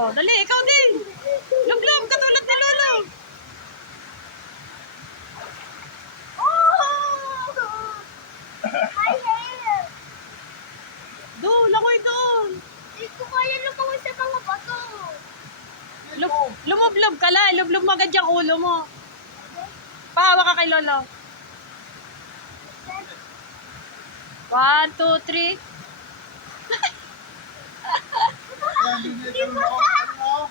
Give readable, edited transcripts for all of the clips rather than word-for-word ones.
Oh, dali, ikaw din. Lublob, katulad ni Lolo. My hair! Doon, ako'y doon. Hindi ko kaya lumawi sa mga bato. Lumublob ka lang. Lublob mo agad yung ulo mo. Pahawa ka kay Lolo. 1, 2, 3.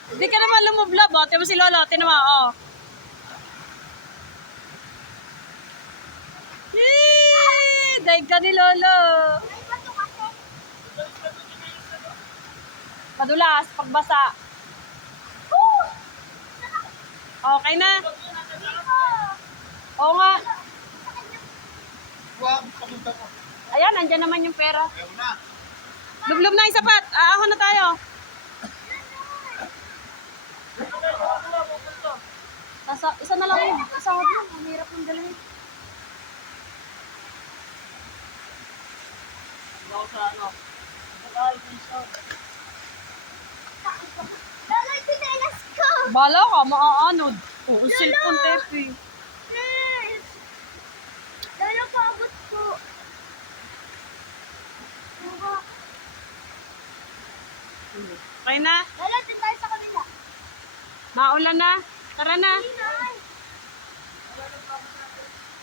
Hindi ka naman lumublob, oh. Tiyan mo si Lolo, tiyan mo, oh. Yee! Daig ka ni Lolo. May bato kasi. Madulas, pagbasa. Woo! Okay na. Dito! Oo nga. Wag, papunta ko. Ayan, andyan naman yung pera. Ayaw na. Lublob na yung sapat. Aahon na tayo. Isa na lang yun. Isa mo. Ang hirap ng dalawin. Ako sa ano. Lalo yung tinelas ko! Bala ka, maaanod. Oo, cellphone tepe. Please! Lalo paabot ko. Diba? Okay na. Lalo, din tayo sa kabila. Maulan na. Tara na. Dito!